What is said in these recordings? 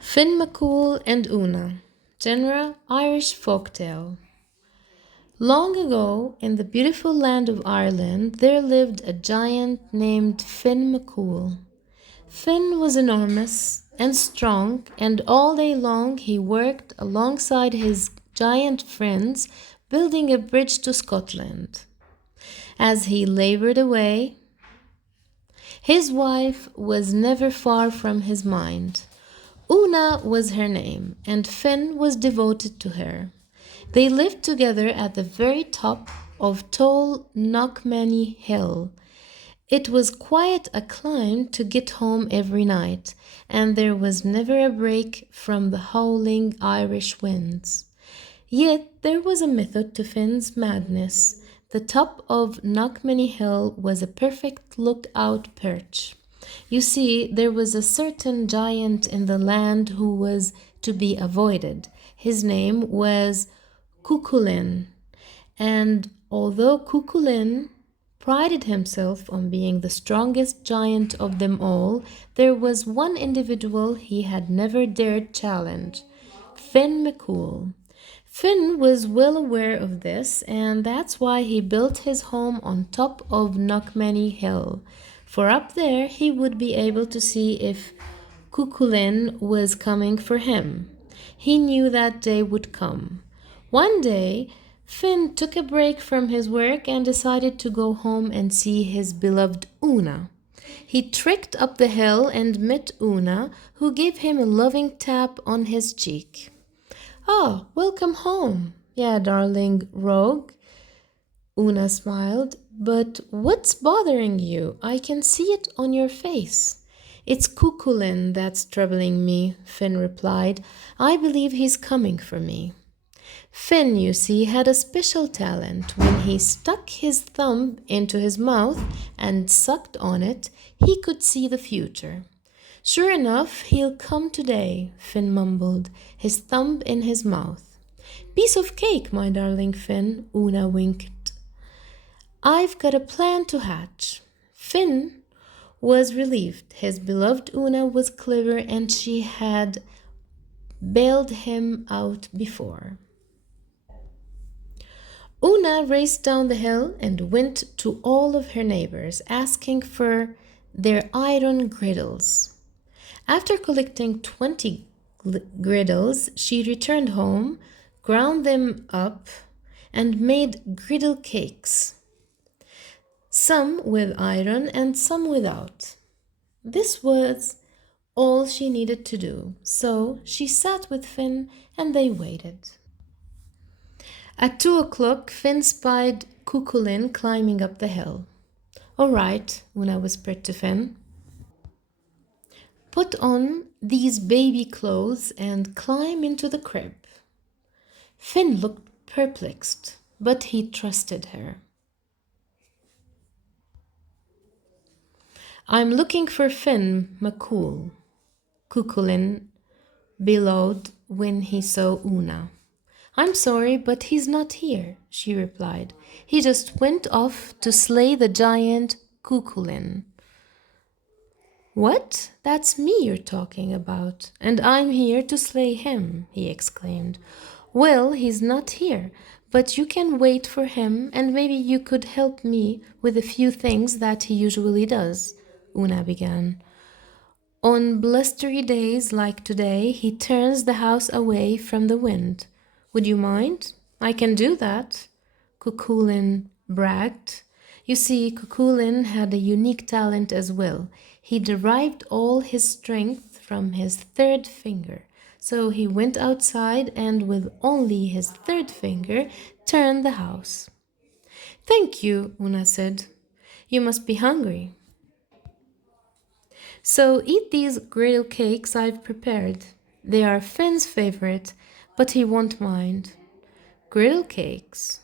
Finn McCool and Oonagh. Genre Irish folktale. Long ago, in the beautiful land of Ireland, there lived a giant named Finn McCool. Finn was enormous and strong, and all day long he worked alongside his giant friends, building a bridge to Scotland. As he labored away, his wife was never far from his mind. Oonagh was her name, and Finn was devoted to her. They lived together at the very top of tall Knockmany Hill. It was quite a climb to get home every night, and there was never a break from the howling Irish winds. Yet there was a method to Finn's madness. The top of Knockmany Hill was a perfect lookout perch. You see, there was a certain giant in the land who was to be avoided. His name was Cuchulainn, and although Cuchulainn prided himself on being the strongest giant of them all, there was one individual he had never dared challenge: Finn McCool. Finn was well aware of this, and that's why he built his home on top of Knockmany Hill, for up there he would be able to see if Cuchulainn was coming for him. He knew that day would come. One day, Finn took a break from his work and decided to go home and see his beloved Oonagh. He trekked up the hill and met Oonagh, who gave him a loving tap on his cheek. "Ah, welcome home, yeah, darling rogue," Oonagh smiled. "But what's bothering you? I can see it on your face." "It's Cuchulainn that's troubling me," Finn replied. "I believe he's coming for me." Finn, you see, had a special talent. When he stuck his thumb into his mouth and sucked on it, he could see the future. "Sure enough, he'll come today," Finn mumbled, his thumb in his mouth. "Piece of cake, my darling Finn," Oonagh winked. "I've got a plan to hatch." Finn was relieved. His beloved Oonagh was clever, and she had bailed him out before. Oonagh raced down the hill and went to all of her neighbors, asking for their iron griddles. After collecting 20 griddles, she returned home, ground them up, and made griddle cakes, some with iron and some without. This was all she needed to do, so she sat with Finn and they waited. At 2 o'clock, Finn spied Cuchulainn climbing up the hill. "All right," Oonagh whispered to Finn. "Put on these baby clothes and climb into the crib." Finn looked perplexed, but he trusted her. "I'm looking for Finn McCool," Cuchulainn bellowed when he saw Oonagh. "I'm sorry, but he's not here," she replied. "He just went off to slay the giant Cuchulainn." "What? That's me you're talking about, and I'm here to slay him," he exclaimed. "Well, he's not here, but you can wait for him, and maybe you could help me with a few things that he usually does," Oonagh began. "On blustery days like today, he turns the house away from the wind. Would you mind? I can do that," Cuchulainn bragged. You see, Cuchulainn had a unique talent as well. He derived all his strength from his third finger. So he went outside and with only his third finger turned the house. "Thank you," Oonagh said. "You must be hungry. So eat these griddle cakes I've prepared. They are Finn's favorite, but he won't mind." "Griddle cakes?"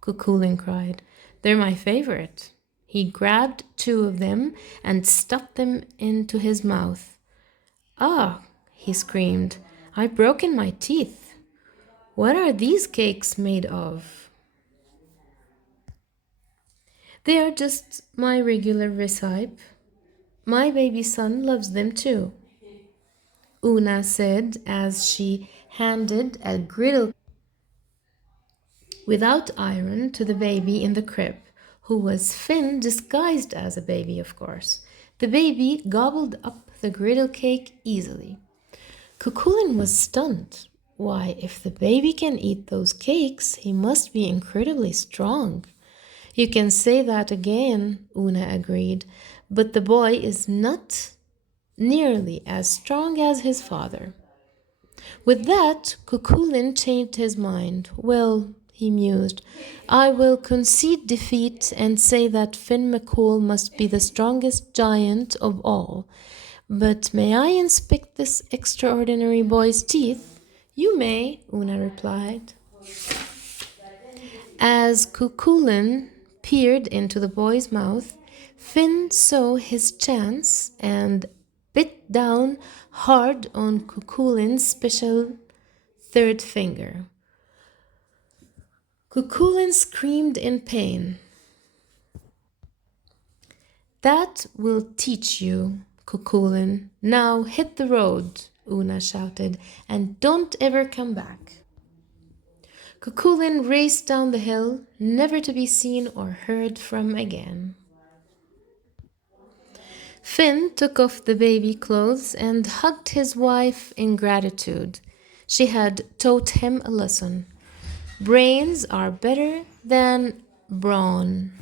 Cuchulainn cried. "They're my favorite." He grabbed 2 of them and stuffed them into his mouth. "Ah!" he screamed. "I've broken my teeth. What are these cakes made of?" "They are just my regular recipe. My baby son loves them too." Una said as she handed a griddle without iron to the baby in the crib, who was Finn disguised as a baby, of course. The baby gobbled up the griddle cake easily. Cucullin was stunned. Why, if the baby can eat those cakes, he must be incredibly strong. You can say that again, Una agreed, but the boy is not nearly as strong as his father. With that, Cucullin changed his mind. Well, he mused, I will concede defeat and say that Finn McCool must be the strongest giant of all. But may I inspect this extraordinary boy's teeth? You may, Una replied. As Cucullin peered into the boy's mouth, Finn saw his chance and bit down hard on Cucullin's special third finger. Cucullin screamed in pain. That will teach you, Cucullin. Now hit the road, Una shouted, and don't ever come back. Cucullin raced down the hill, never to be seen or heard from again. Finn took off the baby clothes and hugged his wife in gratitude. She had taught him a lesson. Brains are better than brawn.